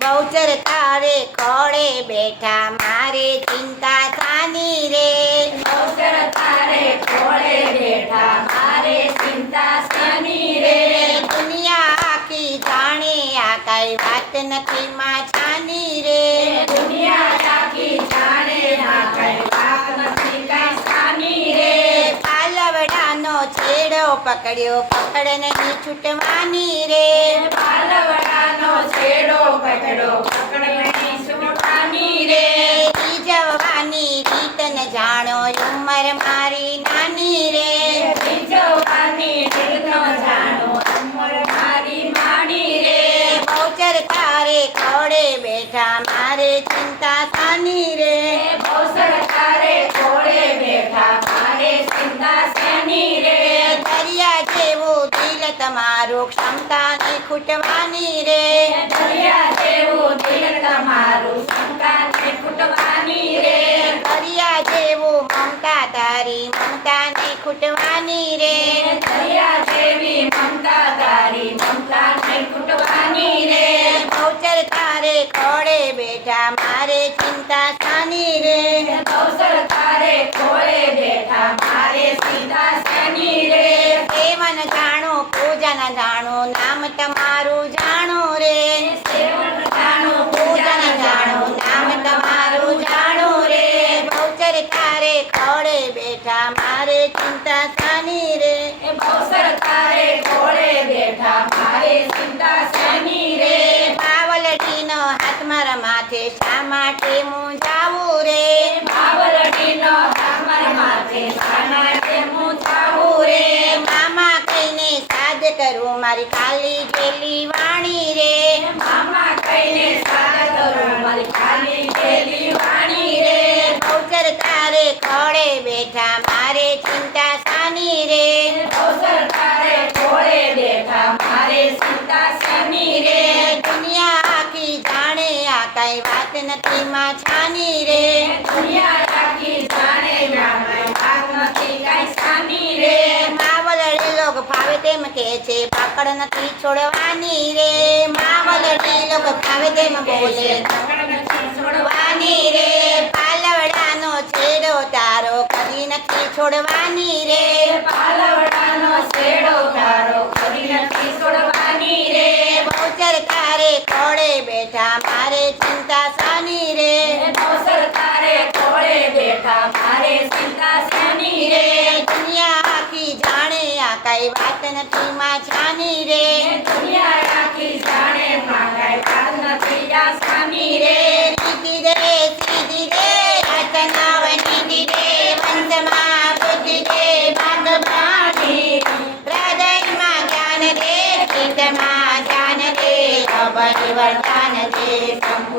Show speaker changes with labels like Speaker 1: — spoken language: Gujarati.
Speaker 1: બહુચર તારે કોળે બેઠા મારે ચિંતા સાની રે.
Speaker 2: બહુચર તારે ખોળે બેઠા મારે ચિંતા સાની રે.
Speaker 1: દુનિયા આખી જાણે આ કઈ વાત નથી માં છાની રે
Speaker 2: દુનિયા આખી જાણે આ કઈ વાત નથી કઈ છાની રે.
Speaker 1: પાલવડાનો છેડો પકડ્યો પકડ નહીં છૂટવાની રે.
Speaker 2: પકડો રે.
Speaker 1: રીઝવવાની રીત ન જાણો ઉંમર મારી નાની રે.
Speaker 2: રીઝવવાની રીતનો જાણો ઉંમર મારી માણી રે.
Speaker 1: બહુચર તારે ખોડે બેઠા મારે ચિંતા સાની રે
Speaker 2: અવસર તારે ખોળે બેઠા મારે ચિંતા શાની રે
Speaker 1: દરિયા જેવું દિલ તમારું ક્ષમતા ને ખૂટવાની રે.
Speaker 2: દરિયા જેવું દિલ તમારું શંકાને ખૂટવાની રે.
Speaker 1: દરિયા જેવું મમતા તારી મમતા ને ખૂટવાની રે.
Speaker 2: દરિયા જેવી મમતા તારી મમતા નહીં ખૂટવાની રે.
Speaker 1: બહુચર તારે ખોડે બેઠા મારે ચિંતા સાની રે.
Speaker 2: અવસર તારે ખોળે બેઠા મારે ચિંતા સાની રે.
Speaker 1: સેવન જાણો પૂજન જાણો નામ તમારું જાણો રે. પૂજન જાણો નામ તમારું જાણો રે. બહુચર તારે ખોળે બેઠા મારે ચિંતા સાની રે.
Speaker 2: બહુચર તારે ખોળે બેઠા મારે ચિંતા સાની રે.
Speaker 1: પાવલટીનો હાથ મારા માથે શા માટે હું જાવું રે
Speaker 2: બાવલડીનો હામર માથે સાના કે હું જાઉં રે
Speaker 1: મામા કહીને સાદ કરું, મારી કાલી ગેલી વાણી રે.
Speaker 2: મામા કહીને સારા કરું મારી કાલી ગેલી વાણી રે
Speaker 1: બહુચર તારે ખોળે બેઠા, મારે ચિંતા સાની રે.
Speaker 2: અવસર તારે ખોળે બેઠા મારે ચિંતા સાની રે
Speaker 1: દુનિયા આખી જાણે, આ કઈ વાત નથી, માં છાની રે.
Speaker 2: દુનિયા આખી જાણે યામાં વાત નથી કાંઈ શાની રે
Speaker 1: માવલડી લોક ફાવે તેમ કે છે પાકડ નથી છોડવાની રે માવલડી લોક ભાવે તેમ બોલે.
Speaker 2: છોડવાની
Speaker 1: રે પાલવડાનો છેડો તારો કદી નથી છોડવાની રે.
Speaker 2: પાલવડાનો છેડો તારો કદી નથી છોડવાની રે.
Speaker 1: બહુચર તારે કોડે બેઠા મારે ચિંતા સાની રે
Speaker 2: અવસર તારે ખોળે બેઠા મારે સીતા શાની રે
Speaker 1: દુનિયા આખી જાણે આ કઈ નથી માં છાની રે
Speaker 2: દુનિયા આખી જાણે માં કાંઈ વાત નથી શાની રે.
Speaker 1: નીતિ રે સીધી રે રચનાવ નીતિ રે વંશમાં બુદ્ધિ રે ભાગભાની હૃદયમાં જ્ઞાન રે ચિત્તમાં જ્ઞાન રે અપરિવર્તન રે સંપૂર્ણ